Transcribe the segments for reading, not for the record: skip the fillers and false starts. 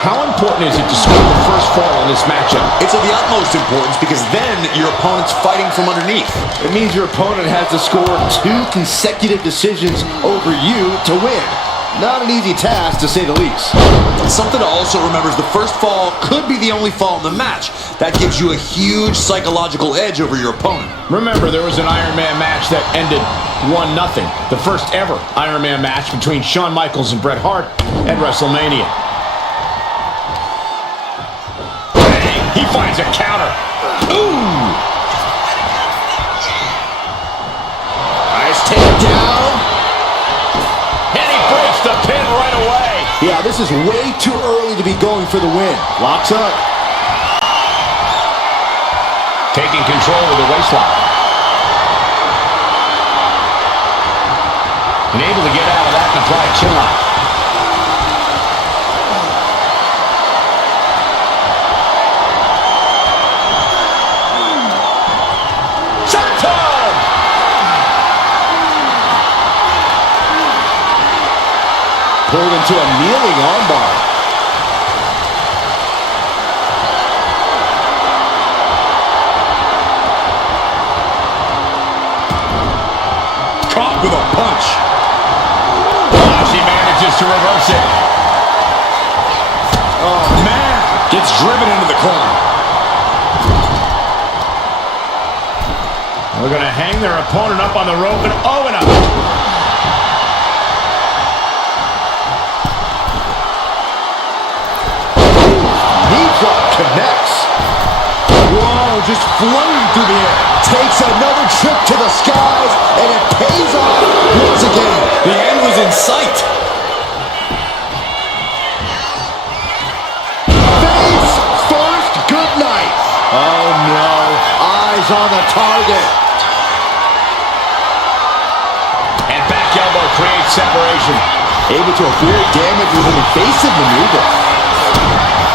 How important is it to score the first fall in this matchup? It's of the utmost importance because then your opponent's fighting from underneath. It means your opponent has to score 2 consecutive decisions over you to win. Not an easy task, to say the least. Something to also remember is the first fall could be the only fall in the match. That gives you a huge psychological edge over your opponent. Remember, there was an Iron Man match that ended 1-0. The first ever Iron Man match between Shawn Michaels and Bret Hart at WrestleMania. He finds a counter. Ooh! Nice takedown. And he breaks the pin right away. Yeah, this is way too early to be going for the win. Locks up. Taking control of the waistlock. And able to get out of that and apply a chin lock. Pulled into a kneeling armbar. Caught with a punch. Oh, she manages to reverse it. Oh, man. Gets driven into the corner. They're going to hang their opponent up on the rope and and up. Connects. Whoa, just floating through the air. Takes another trip to the skies, and it pays off once again. The end was in sight. Face first, good night. Oh, no. Eyes on the target. And back elbow creates separation. Able to avoid damage with an evasive maneuver.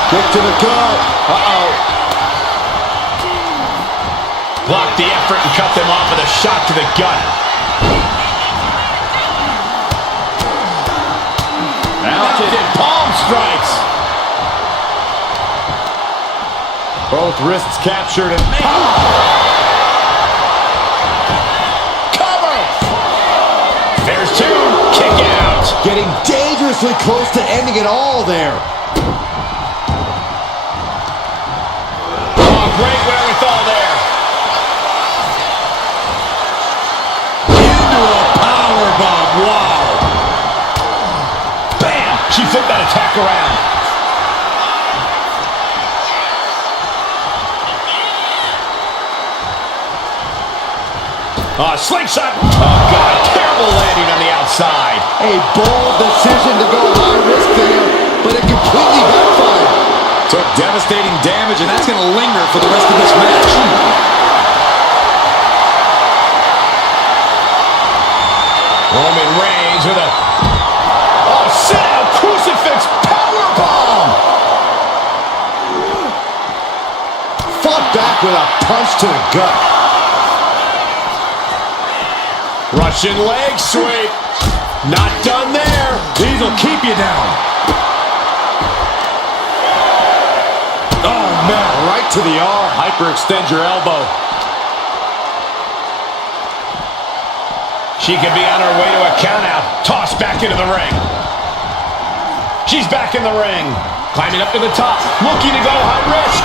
Kick to the gut. Uh-oh. Blocked the effort and cut them off with a shot to the gut. Mounted palm strikes. Both wrists captured and cover. There's 2. Kick out. Getting dangerously close to ending it all there. Great wherewithal there. Into a powerbomb. Wow. Bam! She flipped that attack around. Slingshot. Oh, God. Terrible landing on the outside. A bold decision to go high risk there, but it completely backfired. Took devastating damage, and that's going to linger for the rest of this match. Roman Reigns with a sit-out crucifix powerbomb. Fought back with a punch to the gut. Russian leg sweep. Not done there. These will keep you down. Oh, man, right to the arm. Hyperextend your elbow. She could be on her way to a countout. Tossed back into the ring. She's back in the ring. Climbing up to the top. Looking to go high risk.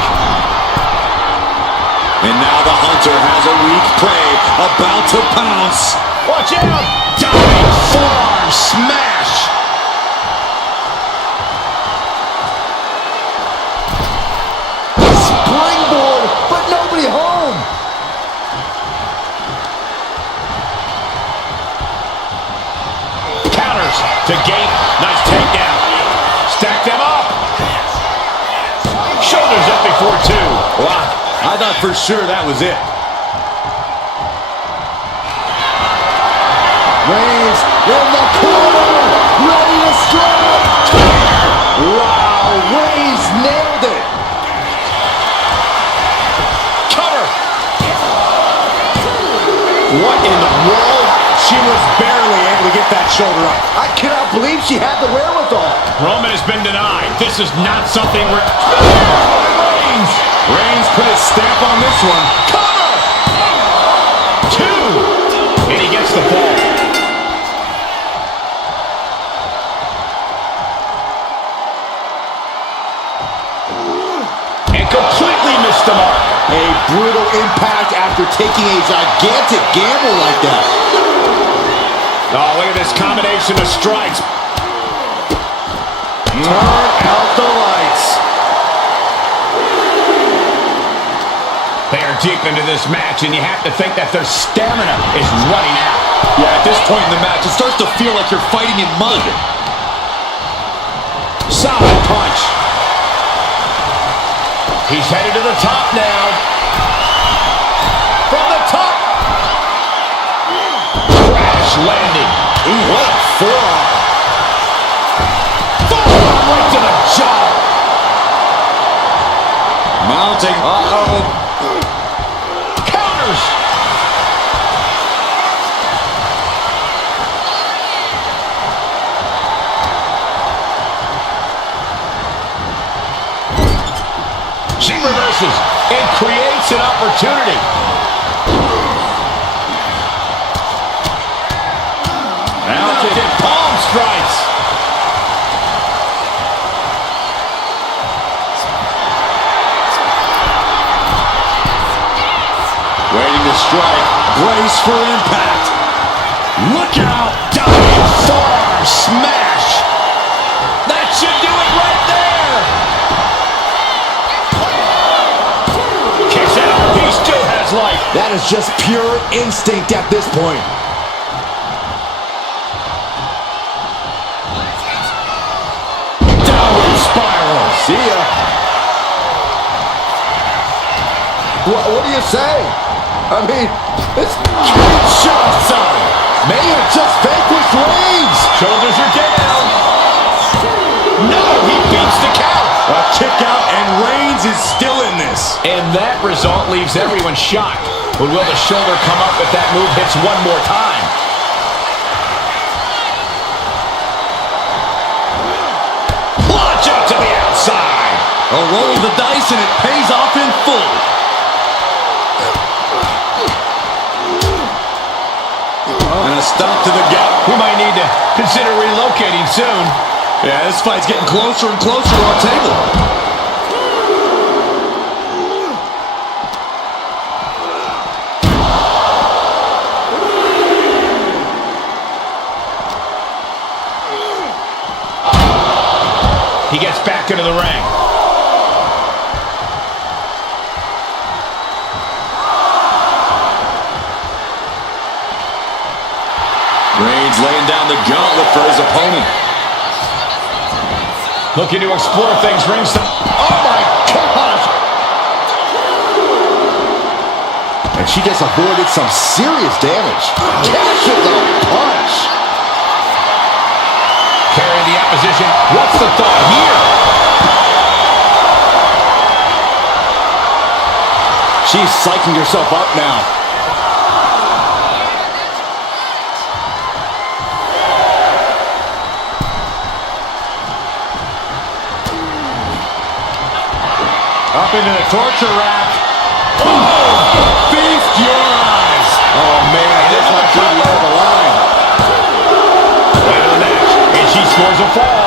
And now the hunter has a weak prey about to pounce. Watch out. Diving forearm smash. Springboard, but nobody home. Counters to gate. Nice takedown. Stack them up. Shoulders up before 2. Wow, I thought for sure that was it. Reigns in the corner, ready to strike. Wow, Reigns nailed it. Cover. What in the world? She was barely able to get that shoulder up. I cannot believe she had the wherewithal. Roman has been denied. This is not something Reigns. Reigns put his stamp on this one. Cover! 2. And he gets the fall. And completely missed the mark. A brutal impact after taking a gigantic gamble like that. Oh, look at this combination of strikes. Turn out the lights. They are deep into this match, and you have to think that their stamina is running out. Yeah, at this point in the match, it starts to feel like you're fighting in mud. Solid punch. He's headed to the top now. From the top. Crash landing. Ooh, what a forearm. Forearm right to the jaw. Mounting. Uh-oh. Counters. She reverses and creates an opportunity. Mounted palm strikes. Waiting to strike. Brace for impact. Look out. Diving forearm smash. That should do it right there. Kicks out. He still has life. That is just pure instinct at this point. Downward spiral. See ya. What do you say? I mean, this kid son may have just vanquished Reigns. Shoulders are down. No, he beats the count. A kick out, and Reigns is still in this. And that result leaves everyone shocked. But will the shoulder come up if that move hits one more time? Launch out to the outside. A roll of the dice, and it pays off in full. And a stomp to the gut. We might need to consider relocating soon. Yeah, this fight's getting closer and closer to our table. He gets back into the ring. Reigns laying down the gauntlet for his opponent. Looking to explore things ringside. Oh my gosh! And she just avoided some serious damage. Catches a punch. Carrying the opposition. What's the thought here? She's psyching herself up now. Up into the torture rack. Oh! Feast your eyes. Oh man, this might be the end of the line. Way to the neck, and she scores a fall.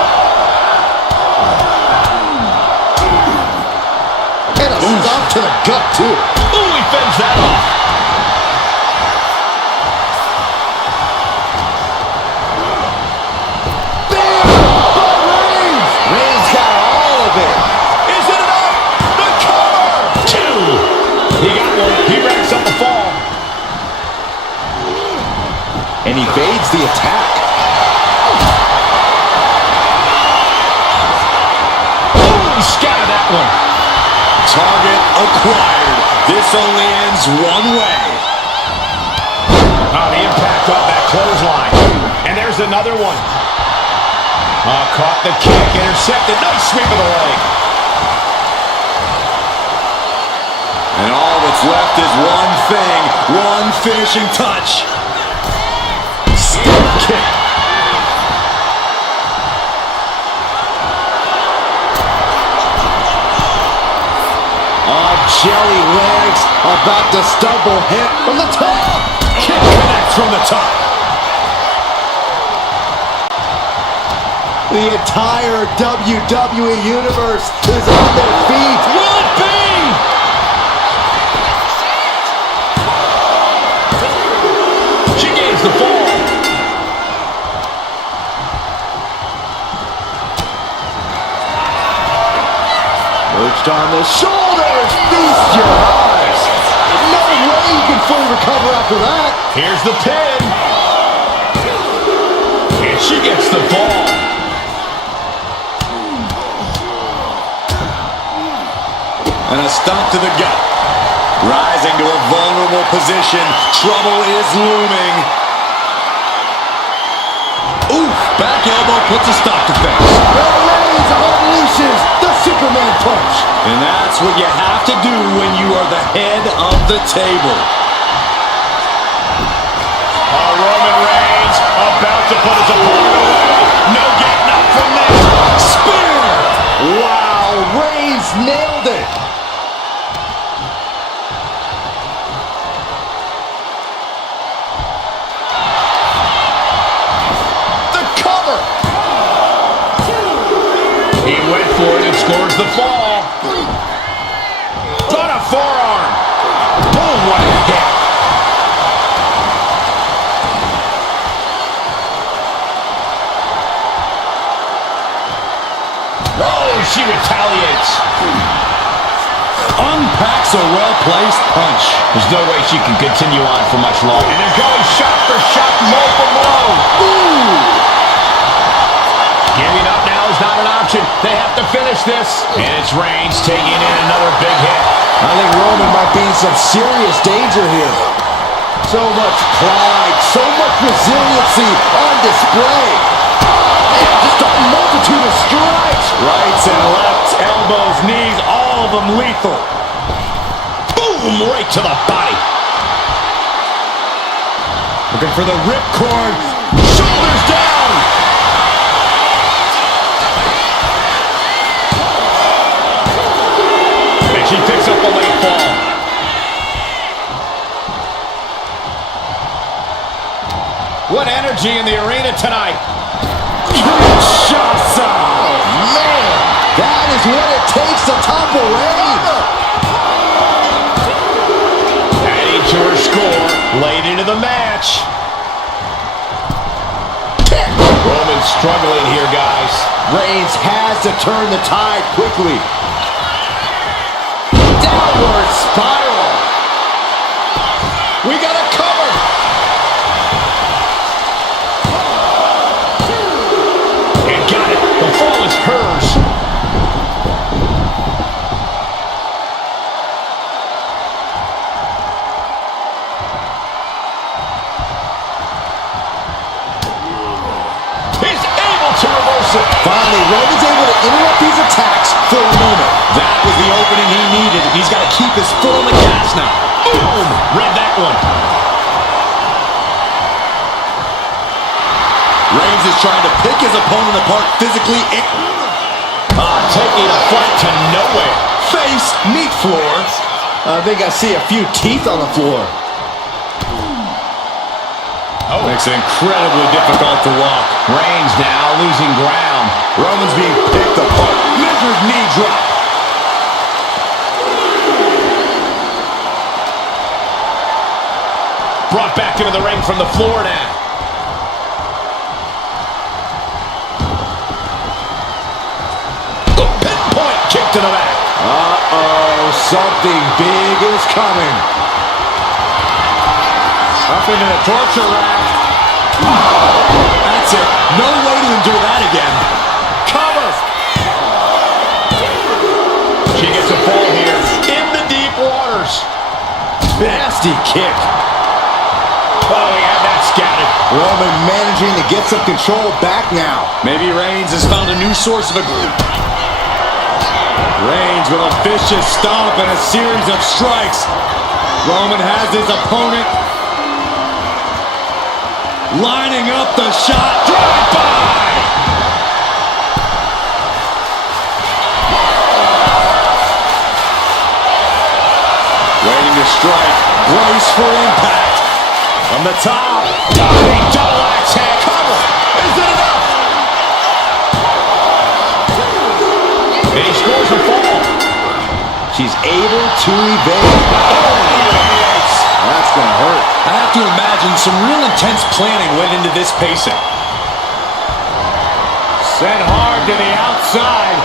And a stomp to the gut too. Ooh, he fends that off. Bam! By Reigns! Reigns got all of it. Is it enough? The cover! 2. He got one. He racks up the fall. And evades the attack. Ooh, he scattered that one. Target acquired. This only ends one way. Oh, the impact off that clothesline. And there's another one. Oh, caught the kick, intercepted. Nice sweep of the leg. And all that's left is one thing, one finishing touch. Step kick. jelly legs, about to stumble hit from the top. Kick connects from the top. The entire WWE Universe is on their feet. Will it be? She gains the fall. Perched on the shoulders, feast your eyes. No way you can fully recover after that. Here's the pin. And she gets the fall. And a stomp to the gut. Rising to a vulnerable position. Trouble is looming. Oof! Back elbow puts a stop to things. Reigns unleashes the Superman punch. And that's what you have to do when you are the head of the table. Roman Reigns about to put his opponent away. No getting up from this. Spear! Wow, Reigns nailed it. The cover. He went for it and scores the fall. Got a forearm. Boom, what a hit. Oh, she retaliates. Unpacks a well-placed punch. There's no way she can continue on for much longer. And they're going shot for shot, blow for blow. Ooh. Giving up now is not an option. They have to finish this. And it's Reigns taking in another big hit. I think Roman might be in some serious danger here. So much pride, so much resiliency on display. And just a multitude of strikes. Rights and lefts, elbows, knees, all of them lethal. Boom, right to the body. Looking for the ripcord. Shoulders down. And she picks up a late fall. What energy in the arena tonight. Kinshasa! Man, that is what it takes to topple Reigns. Adding to her score late into the match. Roman's struggling here, guys. Reigns has to turn the tide quickly. Downward spiral. We got a cover. And got it. The fall is hers. He's able to reverse it. Finally, Roman's able to interrupt these attacks for a moment. That was the opening he needed. He's got to keep his foot on the gas now. Boom! Read that one. Reigns is trying to pick his opponent apart physically. Taking a fight to nowhere. Face, meat floor. I think I see a few teeth on the floor. Makes it incredibly difficult to walk. Reigns now losing ground. Roman's being picked apart. Measured knee drop. Brought back into the ring from the floor now. Pinpoint kick to the back. Uh-oh, something big is coming. Up into the torture rack. That's it. No way to endure that again. Cover. She gets a fall here in the deep waters. Nasty kick. Oh, we have that scattered. Roman managing to get some control back now. Maybe Reigns has found a new source of agreement. Reigns with a vicious stomp and a series of strikes. Roman has his opponent lining up the shot. Drive by. strike. Brace for impact. From the top. Diving double axe handle. Cover. Is it enough? And he scores a fall. She's able to evade. That's going to hurt. I have to imagine some real intense planning went into this pacing. Sent hard to the outside.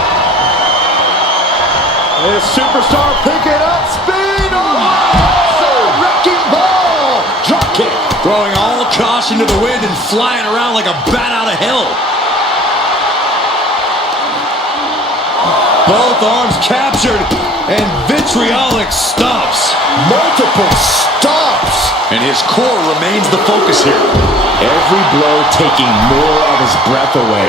This superstar picking up speed. Oh, wrecking ball. Drop kick. Throwing all caution to the wind and flying around like a bat out of hell. Both arms captured and vitriolic stops. Multiple stops. And his core remains the focus here. Every blow taking more of his breath away.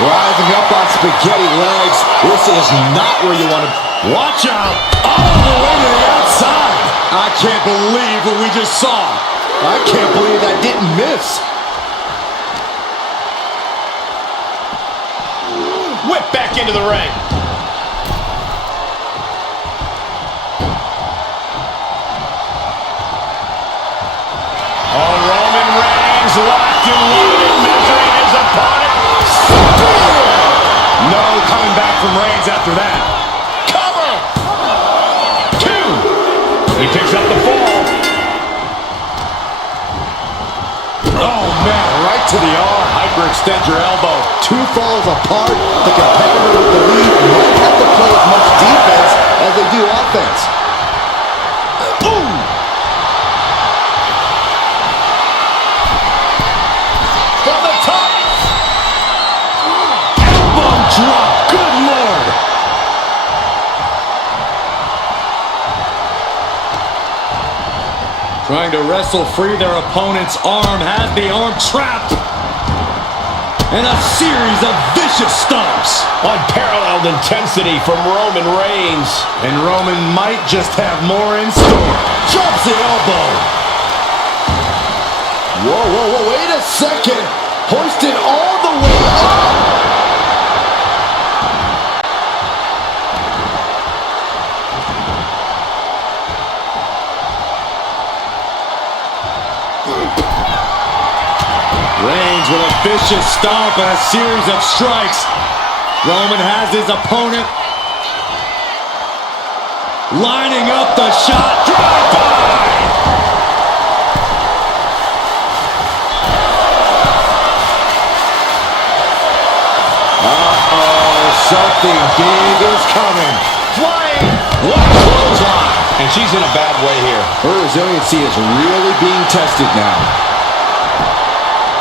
Rising up on spaghetti legs. This is not where you want to... Watch out! All the way to the outside! I can't believe what we just saw. I can't believe that didn't miss. Whip back into the ring. Oh, Roman Reigns locked and loaded, measuring his opponent. No coming back from Reigns after that. Cover. 2. He picks up the fall. Oh, man, right to the arm. Hyperextend your elbow. Two falls apart. The competitor with the lead might have to play as much defense as they do offense. Boom. From the top. Elbow drop. Good Lord. Trying to wrestle free their opponent's arm. Has the arm trapped. And a series of vicious stomps. Unparalleled intensity from Roman Reigns. And Roman might just have more in store. Drops the elbow. Whoa, whoa, whoa, wait a second. Hoisted all the way up. Reigns with a vicious stomp and a series of strikes. Roman has his opponent lining up the shot. Drive-by! Uh-oh, something big is coming. Flying. What a clothesline. And she's in a bad way here. Her resiliency is really being tested now.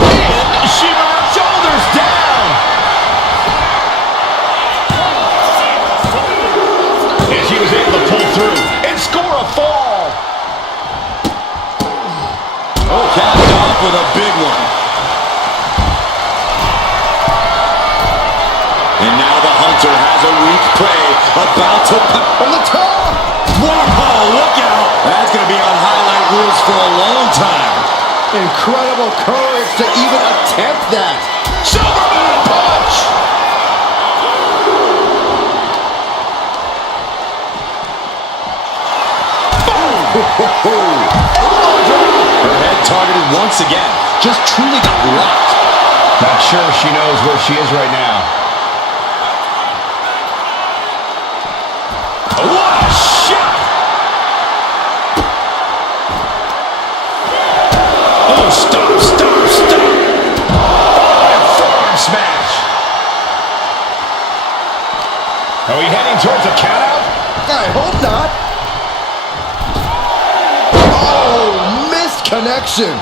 And she with her shoulders down. And she was able to pull through and score a fall. Oh, capped off with a big one. And now the hunter has a weak prey about to From the top. Whoa, look out. That's going to be on highlight reels for a long time. Incredible courage to even attempt that. Superman punch. Her head targeted once again. Just truly got rocked. Not sure she knows where she is right now. What a shot! Oh, stop, stop, stop! Oh, and forearm smash! Are we heading towards a countout? I hope not. Oh, missed connection.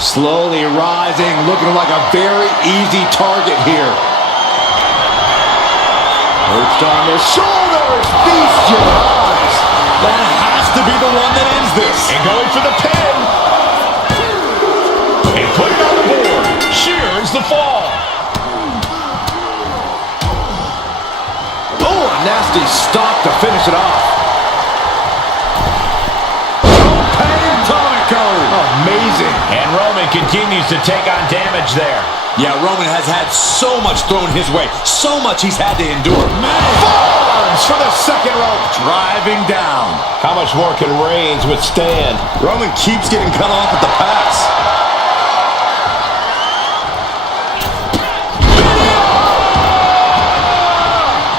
Slowly rising, looking like a very easy target here. Perched on the shoulders, feast your eyes. That has to be the one that ends this. And going for the pin. And putting it on the board. She earns the fall. Oh, a nasty stop to finish it off. Atomic code. Amazing. And Roman continues to take on damage there. Yeah, Roman has had so much thrown his way, so much he's had to endure. Forearms for the second rope. Driving down. How much more can Reigns withstand? Roman keeps getting cut off at the pass.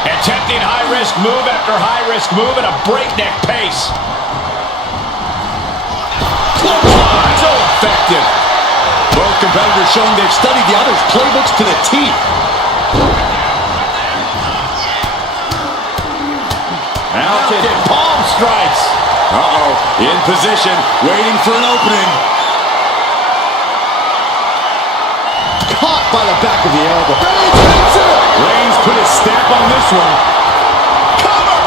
Attempting high-risk move after high-risk move at a breakneck pace. So effective. Both competitors showing they've studied the other's playbooks to the teeth. Mounted palm strikes. In position, waiting for an opening. Caught by the back of the elbow. Reigns hits it. Reigns put his stamp on this one. Cover!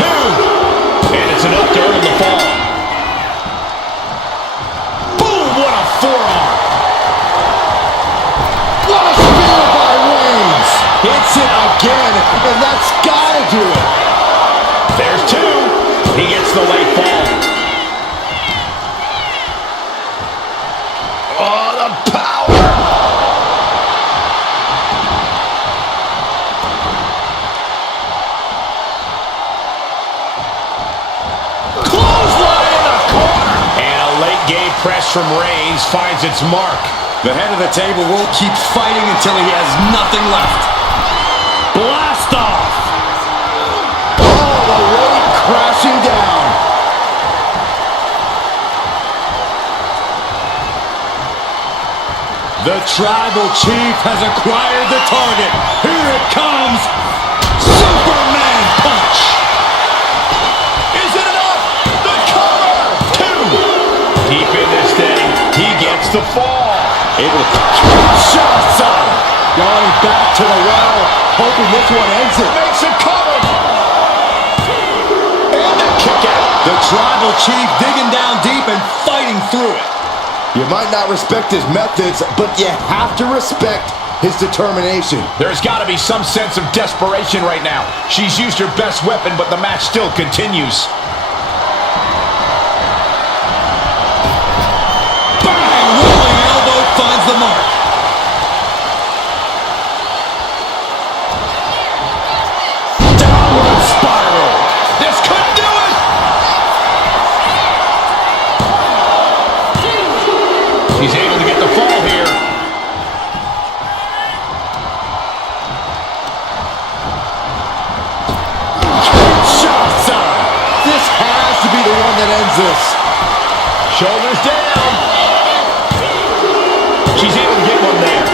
2. And it's enough to earn the fall. Boom! What a forearm! What a spear by Reigns. Hits it again, and that's gotta do it. There's 2. He gets the late fall. Oh, the power! Clothesline in the corner! And a late game press from Reigns finds its mark. The head of the table will keep fighting until he has nothing left. Blast off! Oh, the weight crashing down. The Tribal Chief has acquired the target. Here it comes. Superman punch. Is it enough? The cover! 2. Deep in this thing, he gets the fall. Able to Shots on. Going back to the well, hoping this one ends it. Makes a cover. And a kick out. The Tribal Chief digging down deep and fighting through it. You might not respect his methods, but you have to respect his determination. There's got to be some sense of desperation right now. She's used her best weapon, but the match still continues. Bang! Rolling elbow finds the mark. Downward spiral. This could do it. She's able to get the fall here. Shots on. This has to be the one that ends this. Shoulders down. She's able to get one there.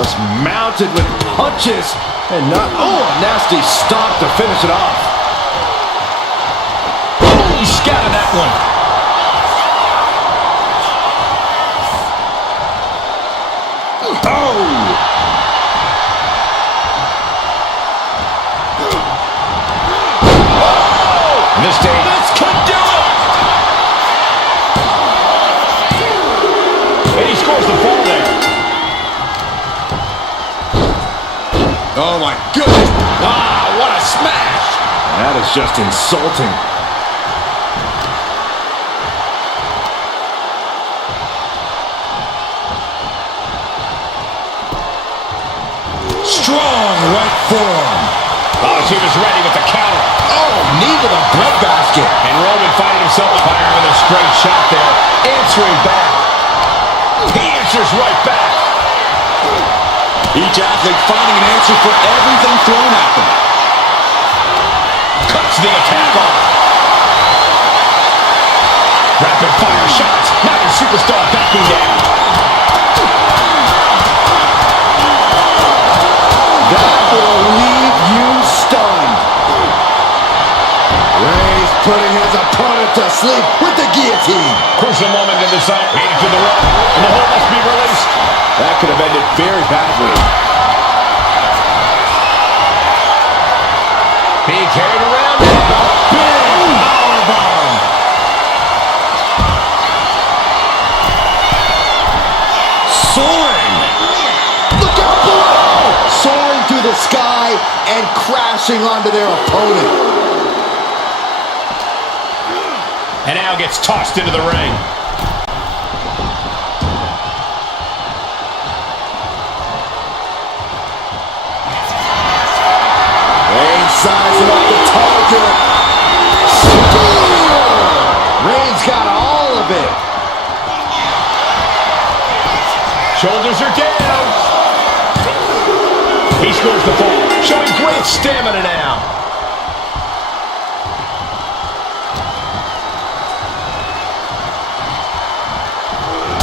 Just mounted with punches and not, oh, a nasty stomp to finish it off. He scattered that one. Oh! This could do it. And he scores the fall there. Oh my goodness. Ah, what a smash. That is just insulting. Strong right forearm. Oh, she was ready with the counter. Oh, knee to the breadbasket. And Roman finding himself firing with a straight shot there. Answering back. He answers right back. Each athlete finding an answer for everything thrown at them. Cuts the attack off. Rapid fire shots. Now the superstar backing down. That will leave you stunned. Reigns putting his opponent to sleep with the guillotine. Crucial moment to decide. Heading to the rope. And the hold must be released. That could have ended very badly. Being carried around. Big powerbomb. Soaring. Look out below! Soaring through the sky and crashing onto their opponent. And now gets tossed into the ring. Shoulders are down. He scores the fall, showing great stamina now.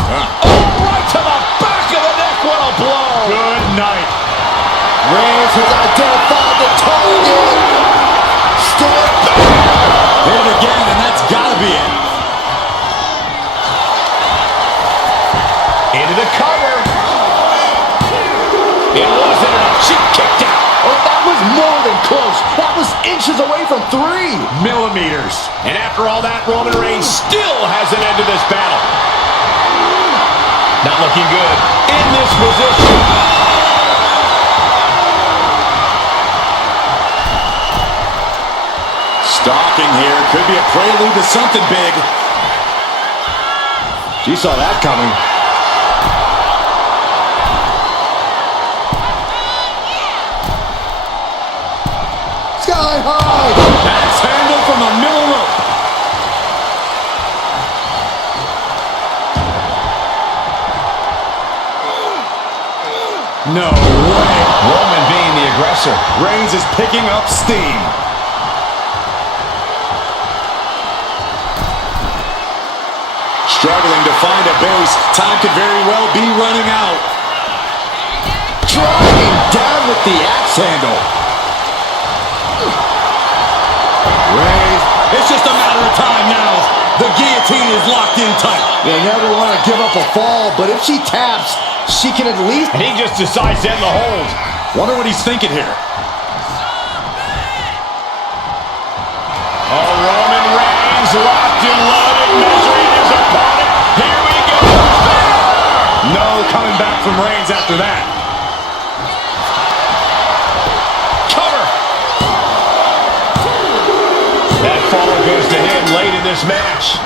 Oh, right to the back of the neck. What a blow. Good night. Reigns has identified the target. Step back. Hit it again, and that's got to be it. Into the cover. It wasn't enough. She kicked out. Oh, that was more than close. That was inches away from 3 millimeters. And after all that, Roman Reigns still hasn't ended this battle. Not looking good in this position. Stalking here. Could be a prelude to something big. She saw that coming. Sky high. That's handled from the middle rope. No way. Roman being the aggressor. Reigns is picking up steam. Struggling to find a base. Time could very well be running out. Driving down with the axe handle. Reigns, it's just a matter of time now. The guillotine is locked in tight. You never want to give up a fall, but if she taps, she can at least... And he just decides to end the hold. Wonder what he's thinking here. Oh, Roman Reigns locked and loaded, measuring his opponent. Here we go. No coming back from Reigns after that. Cover. That fall goes to him late in this match.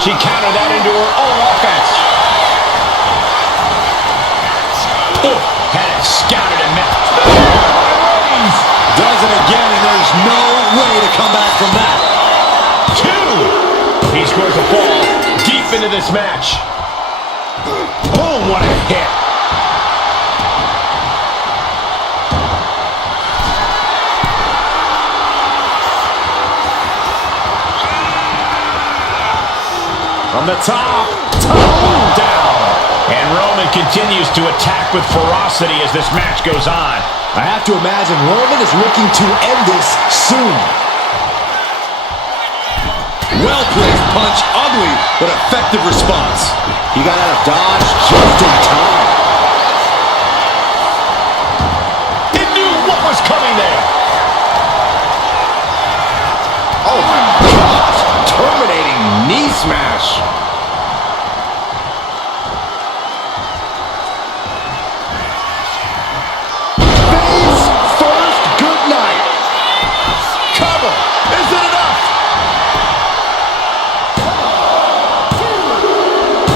She countered that into her own offense. Had it scouted and met. Does it again, and there's no way to come back from that. 2. He scores a fall deep into this match. Boom, what a hit. From the top down. And Roman continues to attack with ferocity as this match goes on. I have to imagine Roman is looking to end this soon. Well-placed punch, ugly, but effective response. He got out of dodge just in time. He knew what was coming there. Oh my gosh, terminating knee smash. Face first, good night. Cover, is it enough?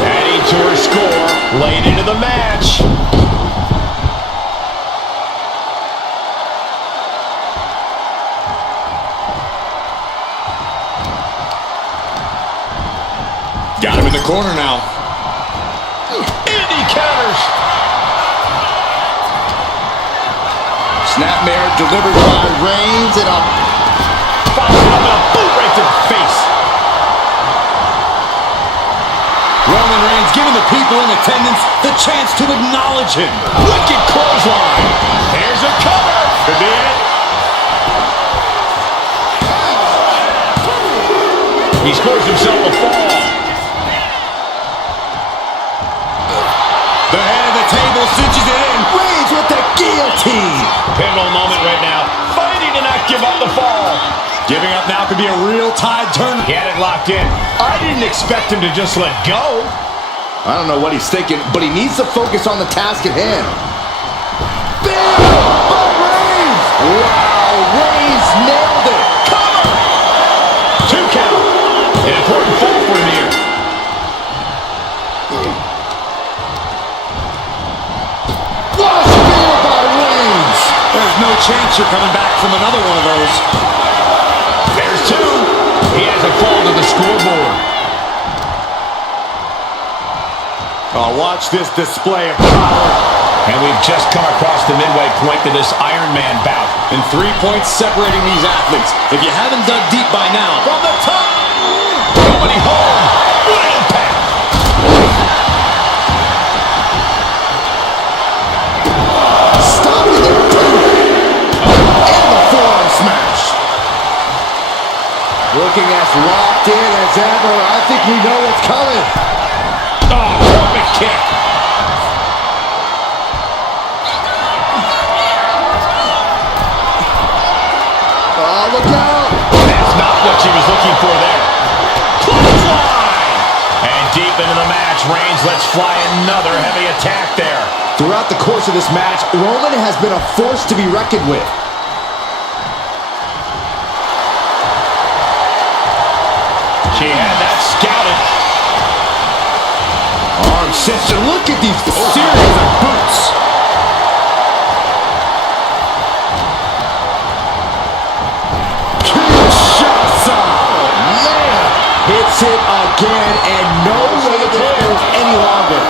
Adding to her score late into the match. Got him in the corner now. And he counters. Snapmare delivered by Reigns and a... Followed up with a boot right to the face. Roman Reigns giving the people in attendance the chance to acknowledge him. Wicked clothesline. Here's a cover. Could be it. He scores himself a fall. The head of the table cinches it in. Reigns with the guillotine. Pivotal moment right now. Fighting to not give up the fall. Giving up now could be a real tide turn. He had it locked in. I didn't expect him to just let go. I don't know what he's thinking, but he needs to focus on the task at hand. Bam! By Reigns! Wow, Reigns nailed it. Cover! 2 count. An important fall for him here. What a spear by Reigns! There's no chance you're coming back from another one of those. There's 2. He has a fall to the scoreboard. Oh, watch this display of power. And we've just come across the midway point to this Iron Man bout. And 3 points separating these athletes. If you haven't dug deep by now, from the top. Nobody home. What an impact. Stopping the boot. And the forearm smash. Looking as locked in as ever. I think we know what's coming. Oh, perfect kick. Oh, look out. That's not what she was looking for there. Clothesline! And deep into the match, Reigns lets fly another heavy attack there. Throughout the course of this match, Roman has been a force to be reckoned with. She had that scouted. Arm sister, look at these series of boots. Kinshasa! Man! Hits it again, and no way this goes any longer.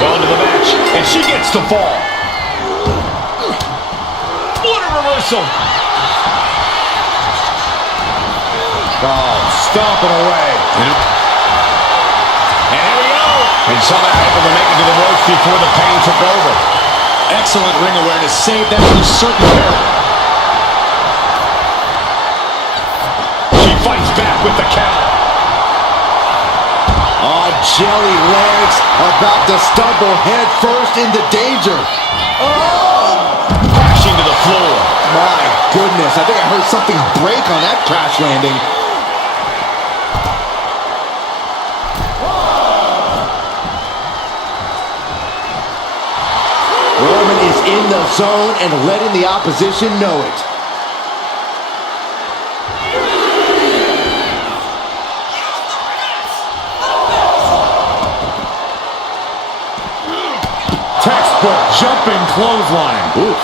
Going to the match, and she gets the fall. What a reversal. Oh, stomping away. And here we go. And somehow able to make it to the ropes before the pain took over. Excellent ring awareness. Saved that from certain peril. She fights back with the counter. Oh, jelly legs. About to stumble head first into danger. Oh! Crashing to the floor. My goodness. I think I heard something break on that crash landing. Roman is in the zone and letting the opposition know it. Textbook jumping clothesline. Oof.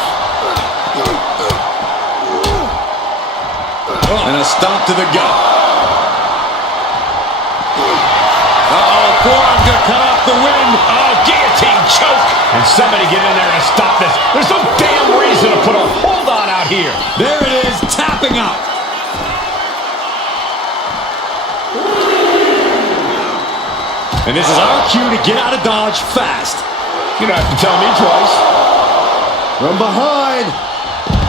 And a stomp to the gut. Uh-oh, forearm gonna cut off the wind. Oh, guillotine choke. And somebody get in there to stop this. There's no damn reason to put a hold on out here. There it is, tapping out. And this is our cue to get out of Dodge fast. You don't have to tell me twice. From behind,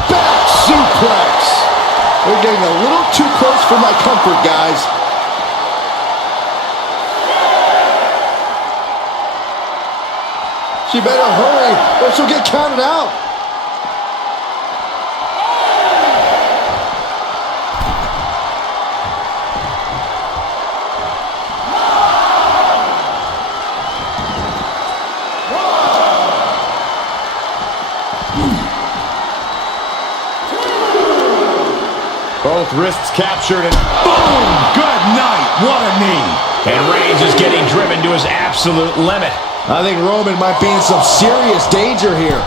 back suplex. We're getting a little too close for my comfort, guys. She better hurry or she'll get counted out. Both wrists captured and boom! Good night. What a knee. And Reigns is getting driven to his absolute limit. I think Roman might be in some serious danger here.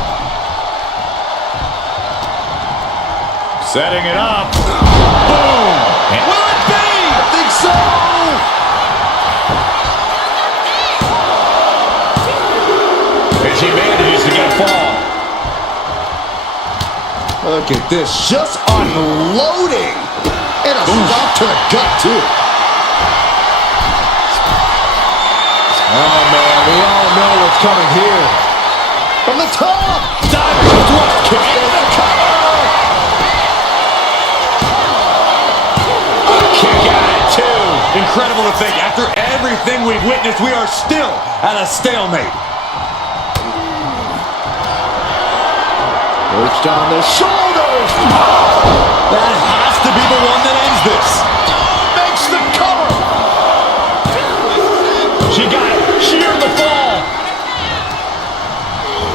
Setting it up. Boom! And Will it be? I think so. as he manages to get a fall. Look at this, just unloading. And a stop to the gut, too. Oh, man, we all know what's coming here. From the top. Diving thrust kick. Into the cover. A kick out at two. Incredible to think, after everything we've witnessed, we are still at a stalemate. Perched on the shoulders. That has to be the one that ends this. Makes the cover. She got it. She earned the fall.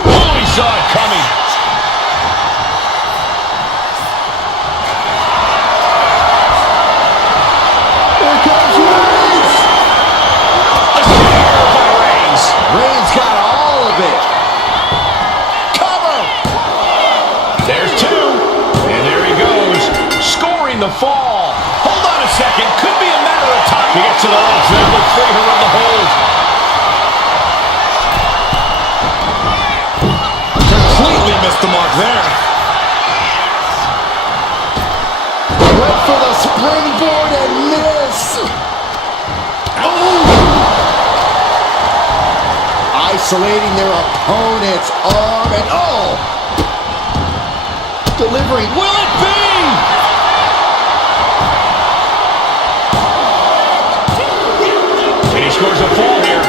Oh, he saw it coming. Here comes Reigns. A spear by Reigns. Reigns got all of it. Cover. There's two. And there he goes. Scoring the fall. Hold on a second. Could be a matter of time. He gets to the ropes. Then will free her of the hold. there. Went for the springboard and miss. Oh! Isolating their opponent's arm and delivering. Will it be? And he scores a fall here.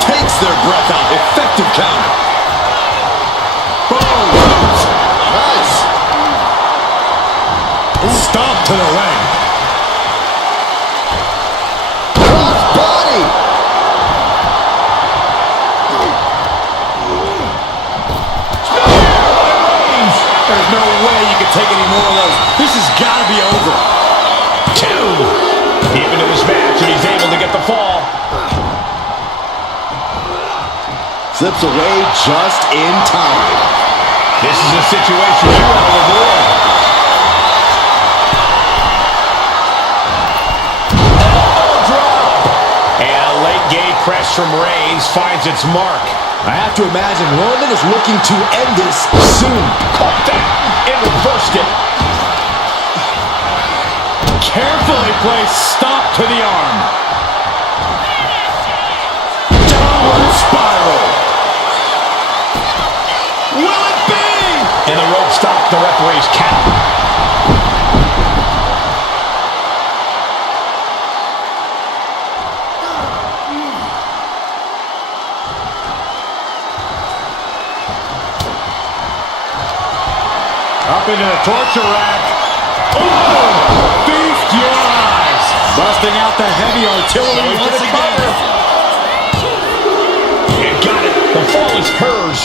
Takes their breath out. Effective counter. Boom. Nice. Stomp to the leg. Cross body. There's no way you can take any more of those. This has got to be over. 2. Deep into this match, and he's able to get the fall. Slips away just in time. This is a situation you want to avoid. Elbow drop. And a late game press from Reigns finds its mark. I have to imagine Roman is looking to end this soon. Caught that and reversed it. Carefully placed stop to the arm. Downward spiral. Will it be? And the rope stopped the referee's count. Up into the torture rack. Oh! Feast your eyes. Busting out the heavy artillery once again. And got it. The fall is hers.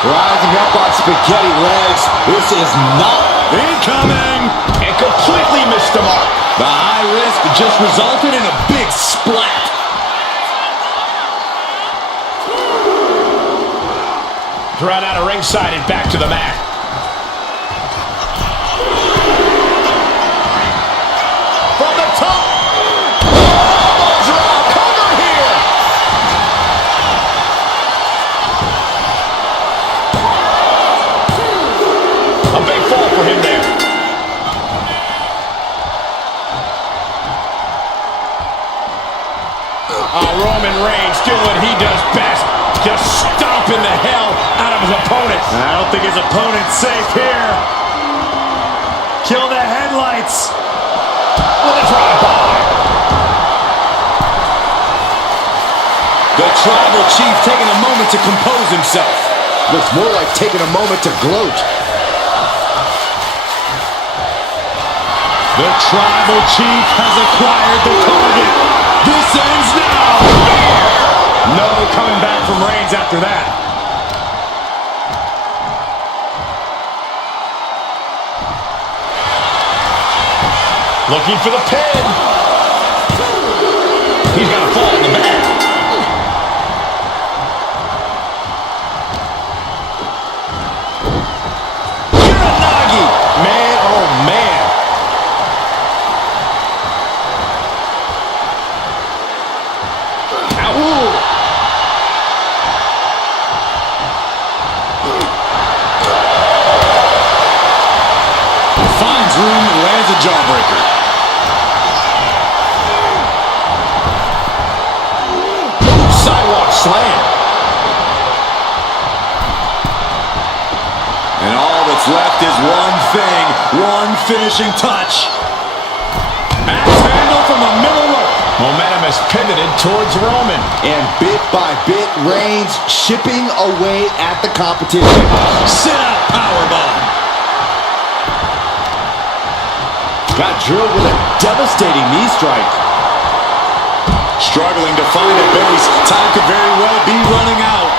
Rising up on spaghetti legs. This is not Incoming. And completely missed the mark. The high risk just resulted in a big splat. Thrown out of ringside and back to the mat. From the top. Oh, drop. Cover here. A big fall for him there. Roman Reigns doing what he does best. Just stomping the hell out of his opponent. I don't think his opponent's safe here. Kill the headlights. With a drive-by. The Tribal Chief taking a moment to compose himself. Looks more like taking a moment to gloat. The Tribal Chief has acquired the target. This ends now. No coming back from Reigns after that. Looking for the pin. He's got to fall in the back. Uranagi. Man, oh man. Ooh. Finds room, lands a jawbreaker. Sidewalk slam. And all that's left is one thing, one finishing touch. Axe handle from the middle rope. Momentum has pivoted towards Roman. And bit by bit, Reigns chipping away at the competition. Sit out powerbomb. Got drilled with a devastating knee strike. Struggling to find a base. Time could very well be running out.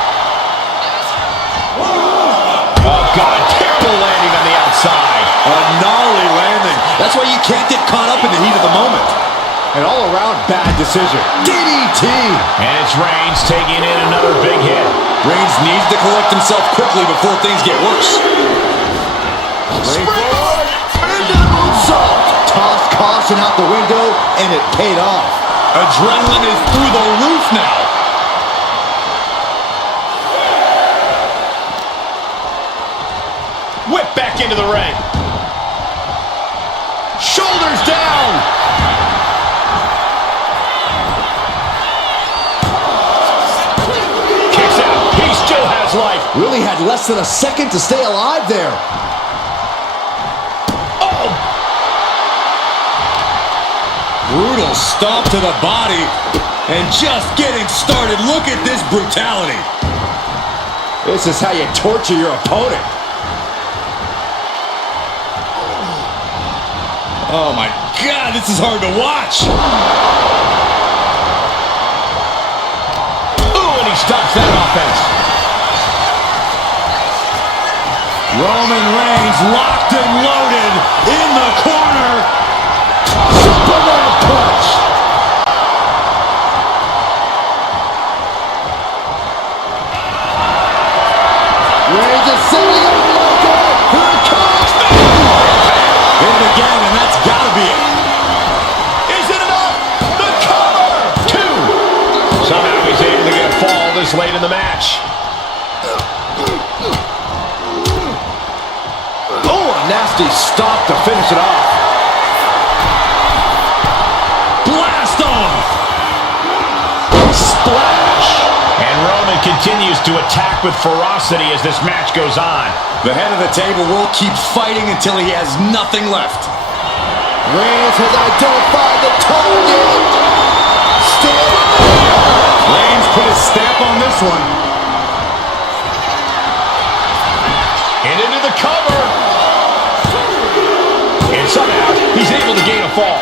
Oh, God. Terrible landing on the outside. A gnarly landing. That's why you can't get caught up in the heat of the moment. An all-around bad decision. DDT! And it's Reigns taking in another big hit. Reigns needs to collect himself quickly before things get worse. Springboard into the moonsault. Tossed caution out the window, and it paid off. Adrenaline is through the roof now. Whip back into the ring. Shoulders down. Kicks out. He still has life. Really had less than a second to stay alive there. Oh! Brutal stomp to the body. And just getting started. Look at this brutality. This is how you torture your opponent. Oh my God, this is hard to watch. Ooh, and he stops that offense. Roman Reigns locked and loaded in the corner. Superman punch. Reigns is setting up Michael. Here it comes. Hit it again, and that's got to be it. Is it enough? The cover! 2. Somehow he's able to get a fall this late in the match. Oh, a nasty stop to finish it off. Blast off! Splash. And Roman continues to attack with ferocity as this match goes on. The head of the table will keep fighting until he has nothing left. Reigns has identified the target. Standing there. Reigns put his stamp on this one. And into the cover. And somehow he's able to gain a fall.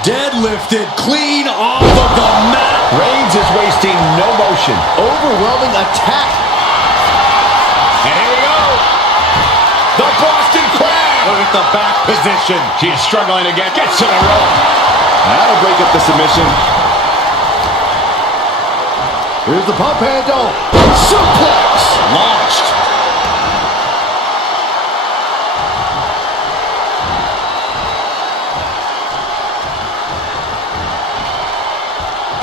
Deadlifted clean off of the mat. Reigns is wasting no motion. Overwhelming attack. And here we go. The Boston Crab. Look at the back position. She is struggling again. Gets to the rope. That'll break up the submission. Here's the pump handle. Suplex. Launched.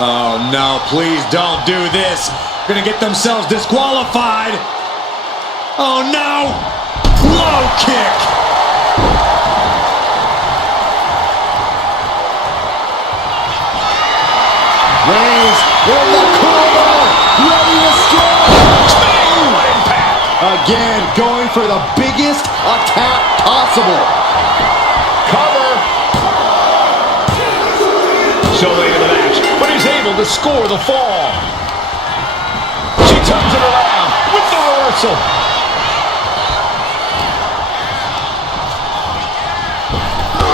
Oh no, please don't do this. Gonna get themselves disqualified. Oh no! Low kick! Reigns in the corner. Ready to strike. Bang! What impact? Again, going for the biggest attack possible. Cover. So late in the match, but he's able to score the fall. She turns it around with the reversal.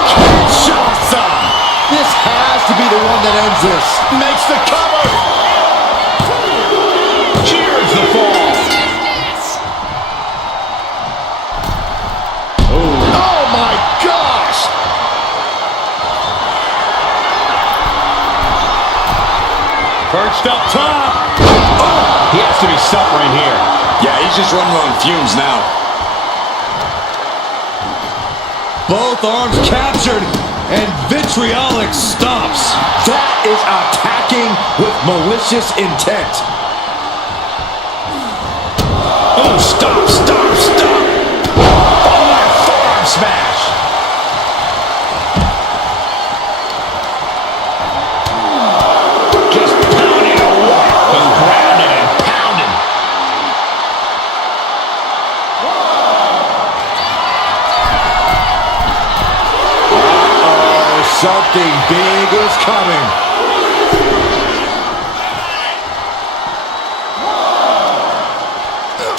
Kinshasa. This has to be the one that ends this. Makes the cover. Cheers the fall. Oh my gosh. Perched up top. He has to be suffering here. Yeah, he's just running on fumes now. Both arms captured and vitriolic stops. That is attacking with malicious intent. Oh, stop, stop, stop. Oh, what a forearm smash. Just pounding away. Just grounded and pounding. Something big is coming.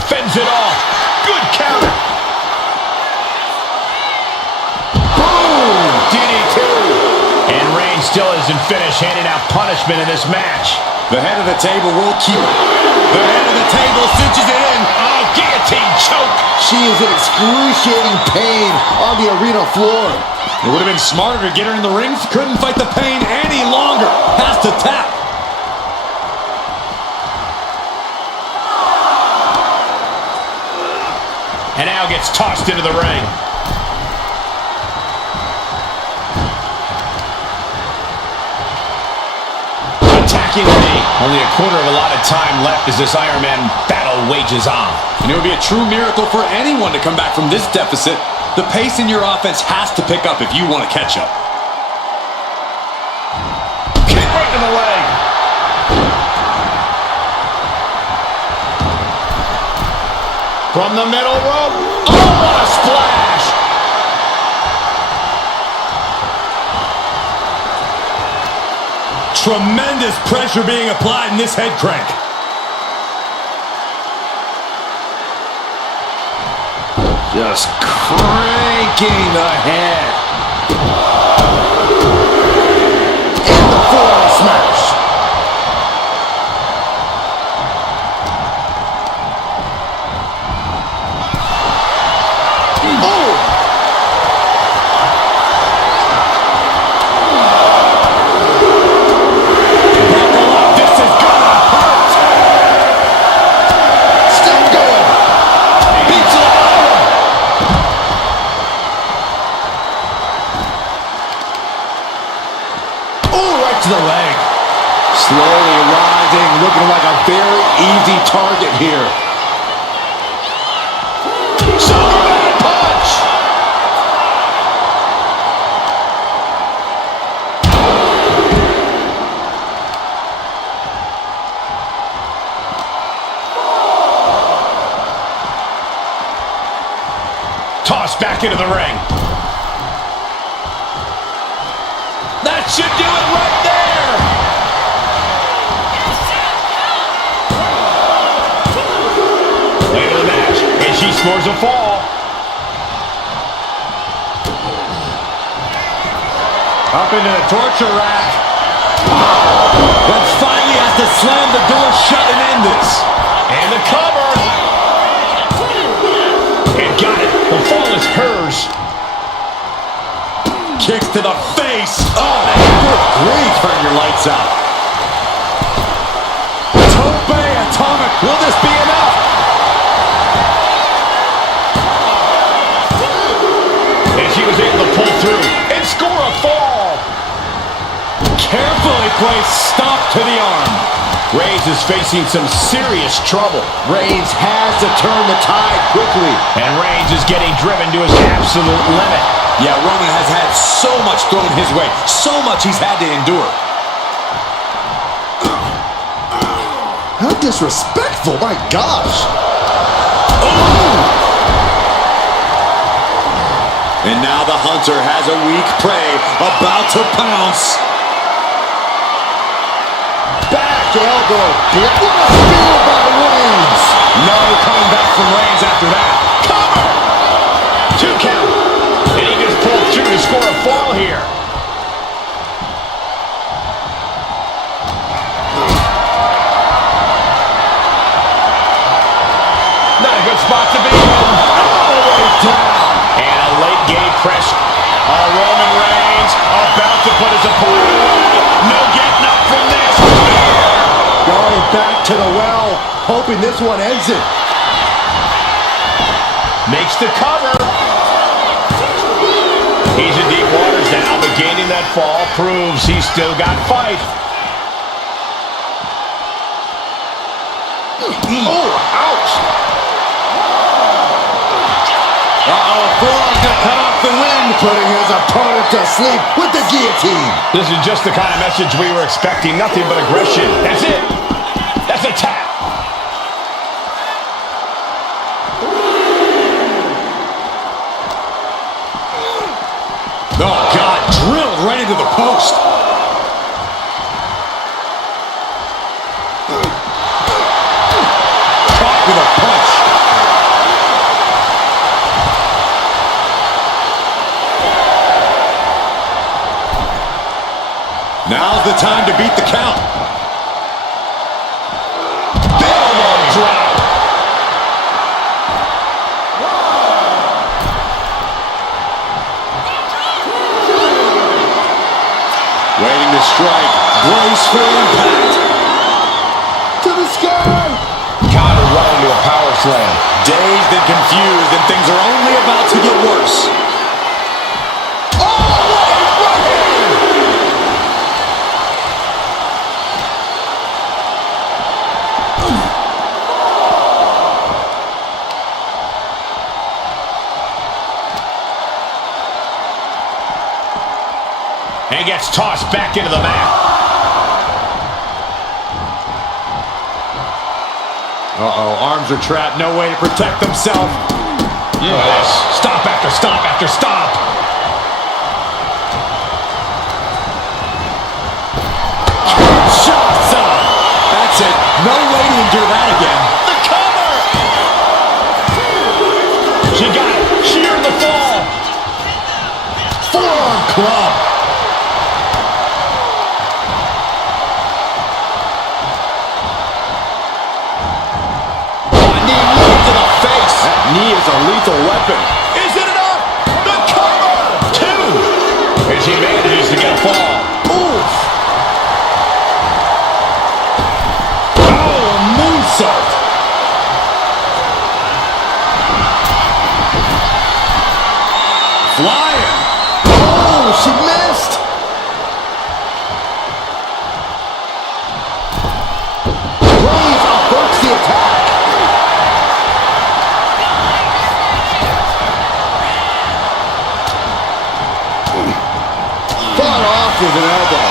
Fends it off. Good counter. Boom! DDT. And Reigns still isn't finished handing out punishment in this match. The head of the table will keep it. The head of the table cinches it in. Oh, Guillotine choke. She is in excruciating pain on the arena floor. It would have been smarter to get her in the ring. Couldn't fight the pain any longer. Has to tap. And now gets tossed into the ring. Attacking the knee. Only a quarter of a lot of time left as this Iron Man battle wages on. And it would be a true miracle for anyone to come back from this deficit. The pace in your offense has to pick up if you want to catch up. Kick right to the leg. From the middle rope. Oh, what a splash. Tremendous pressure being applied in this head crank. Just cranking the head. And the forward smash. To the leg. Slowly rising, looking like a very easy target here. Superman punch. Tossed back into the ring. That should do it right there. Later in the match, and she scores a fall. Up into the torture rack. But finally has to slam the door shut and end this. And the cover. And got it. The fall is hers. Kicks to the face. Oh, good grief. Turn your lights out. Tope atomic. Will this be enough? And she was able to pull through and score a fall. Carefully placed stop to the arm. Reigns is facing some serious trouble. Reigns has to turn the tide quickly. And Reigns is getting driven to his absolute limit. Yeah, Roman has had so much thrown his way. So much he's had to endure. How disrespectful, my gosh. And now the hunter has a weak prey about to pounce. Back elbow. What a spear by Reigns. No coming back from Reigns after that. Cover! 2 count. And he just pulled through to score a fall here. Not a good spot to be in. All the way down. And a late game pressure. Roman Reigns about to put his opponent away. No getting up from this. Going back to the well, hoping this one ends it. Makes the cover. He's in deep waters now, but gaining that fall proves he's still got fight. Oh, ouch. Uh-oh, Forearm's gonna cut off the wind. Putting his opponent to sleep with the guillotine. This is just the kind of message we were expecting. Nothing but aggression. That's it. That's a tap. Oh, God, drilled right into the post. Caught with a punch. Now's the time to beat the count. Big elbow drop. Waiting to strike. Brace for impact. To the sky. Got to run into a power slam. Dazed and confused, and things are only about to get worse. And gets tossed back into the mat. Uh-oh, arms are trapped, no way to protect himself. Yes. Stop after stop after stop. Shots up. That's it. No way to endure that again. The cover. She got it. She earned the fall. Forearm club. Knee is a lethal weapon. Is it enough? The cover! 2. And she manages to get a fall. Oof. Oh, a moonsault. Flying. Oh, she missed. Reigns averts the attack. With an elbow.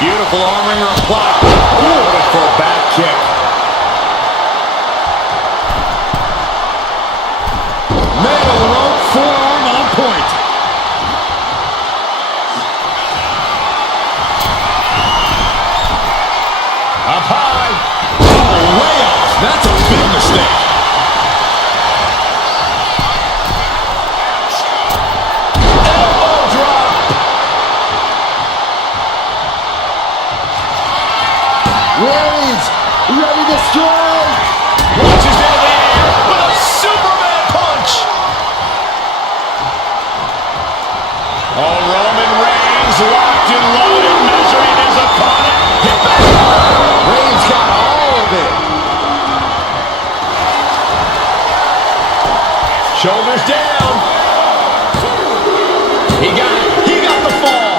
Beautiful arm wringer applied. Beautiful back kick. Middle rope forearm on point. Up high. Oh, way off. That's a big mistake. Reigns, ready to strike. Launches into the air with a Superman punch. Oh, Roman Reigns locked and loaded, measuring his opponent. Hit back. Reigns got all of it. Shoulders down. He got it. He got the fall.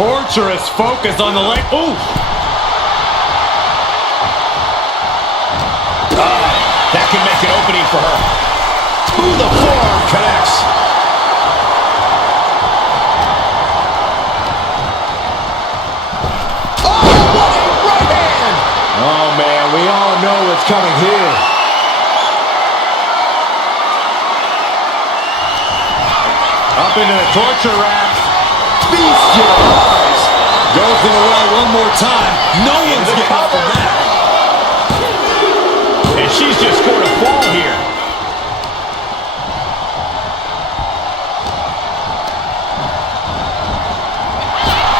Torturous focus on the leg. Ooh. That can make an opening for her. To the forearm connects. Oh, what a right hand. Oh, man, we all know what's coming here. Up into the torture rack. Feast your eyes. Goes to the well one more time. No one's the getting up from cover. that. And she's just scored a fall here.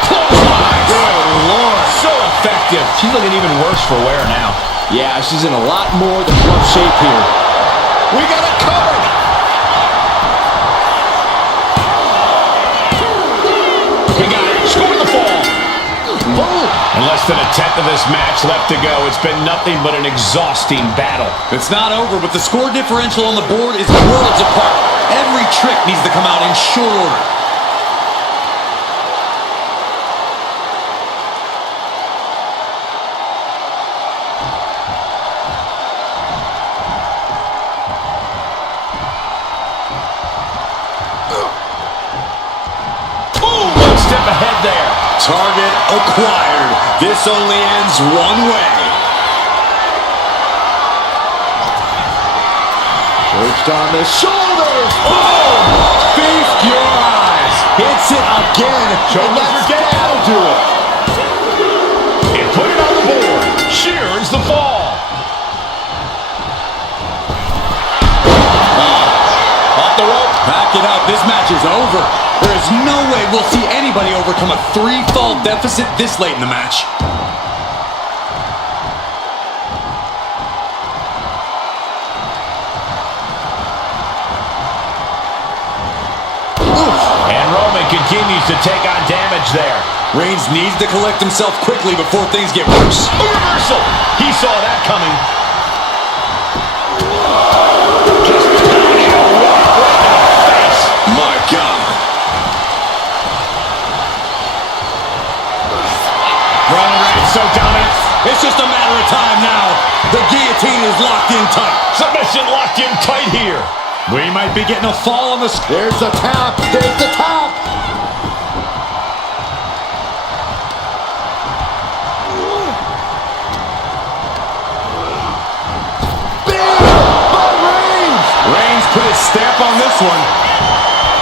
Good Lord. So effective. She's looking even worse for wear now. Yeah, she's in a lot more than rough shape here. We got it covered. He got it. Scored the fall. And less than a tenth of this match left to go. It's been nothing but an exhausting battle. It's not over, but the score differential on the board is worlds apart. Every trick needs to come out in short order. One step ahead there. Target acquired. This only ends one way. Perched on the shoulders. Boom! Feast your eyes. Hits it again. Shoulders are down. That'll do it. And put it on the board. She earns the fall. Off the rope. Back it up. This match is over. There is no way we'll see anybody overcome a 3-fall deficit this late in the match. continues to take on damage there. Reigns needs to collect himself quickly before things get worse. A reversal. He saw that coming. Just pounding a right in the face. My God. Roman Reigns so dominant. It's just a matter of time now. The guillotine is locked in tight. Submission locked in tight here. We might be getting a fall on the... There's the tap. There's the tap. Big by Reigns. Reigns put his stamp on this one.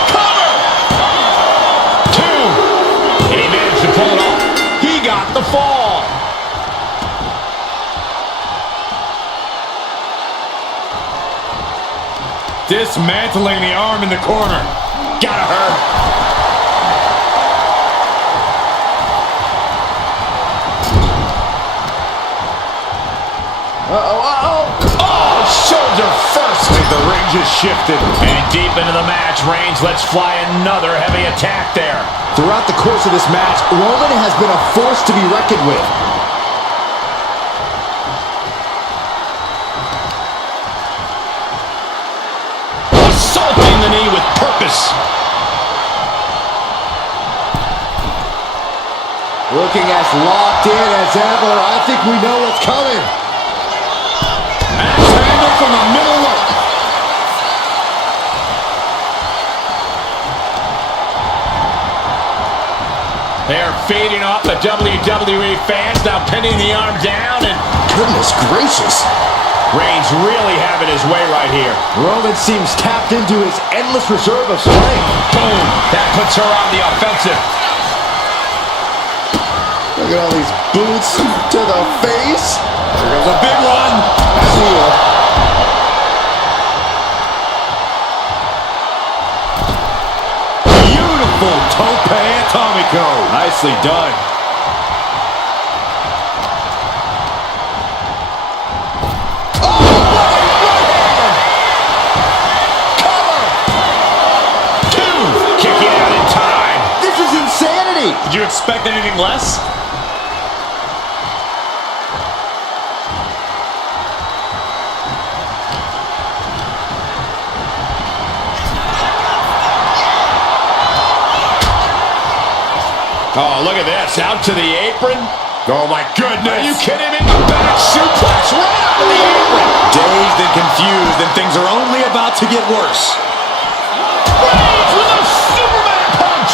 Cover! 2. And he managed to pull it off. He got the fall. Dismantling the arm in the corner. Gotta hurt. Oh, shoulder first. The ring just shifted. And deep into the match, Reigns lets fly another heavy attack there. Throughout the course of this match, Roman has been a force to be reckoned with. Assaulting the knee with purpose. Looking as locked in as ever. I think we know what's coming. Axe handle from the middle rope. They're feeding off the WWE fans, now pinning the arm down, and Goodness gracious. Reigns really having his way right here. Roman seems tapped into his endless reserve of strength. Boom! That puts her on the offensive. Look at all these boots to the face. Here goes a big one. See ya. Beautiful tope atomico. Nicely done. Kicking out in time. This is insanity. Did you expect anything less? Oh, look at this. Out to the apron. Oh, my goodness. Are you kidding me? Back suplex right out of the apron. Dazed and confused, and things are only about to get worse. Reigns with a Superman punch.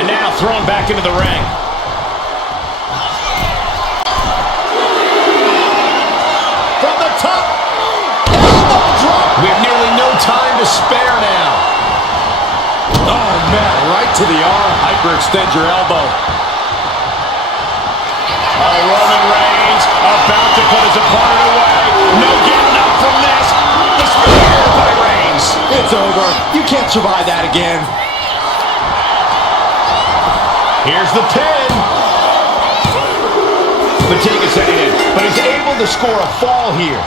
And now thrown back into the ring. From the top. Elbow drop. We have nearly no time to spare now. Oh, man, right to the arm. Hyperextend your elbow. Oh, Roman Reigns about to put his opponent away. No getting up from this. The spear by Reigns. It's over. You can't survive that again. Here's the pin. Fatigue is setting in, but he's able to score a fall here.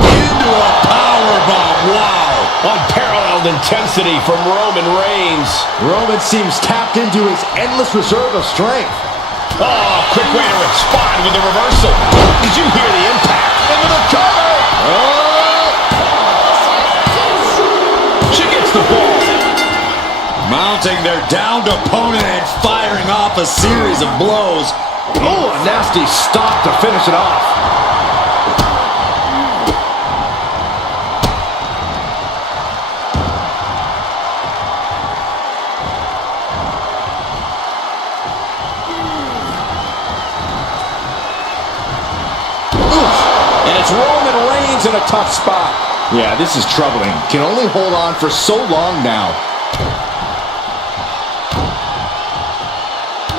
Into a powerbomb. Wow. Unparalleled intensity from Roman Reigns. Roman seems tapped into his endless reserve of strength. Oh, quick way to respond with the reversal. Did you hear the impact? Into the cover. She gets the ball. Mounting their downed opponent and firing off a series of blows. Oh, a nasty stop to finish it off. And it's Roman Reigns in a tough spot. Yeah, this is troubling. Can only hold on for so long now.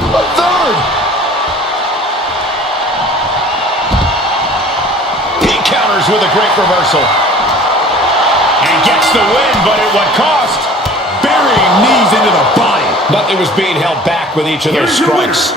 A third. He counters with a great reversal. And gets the win, but at what cost? Burying knees into the body. Nothing was being held back with each of those strikes.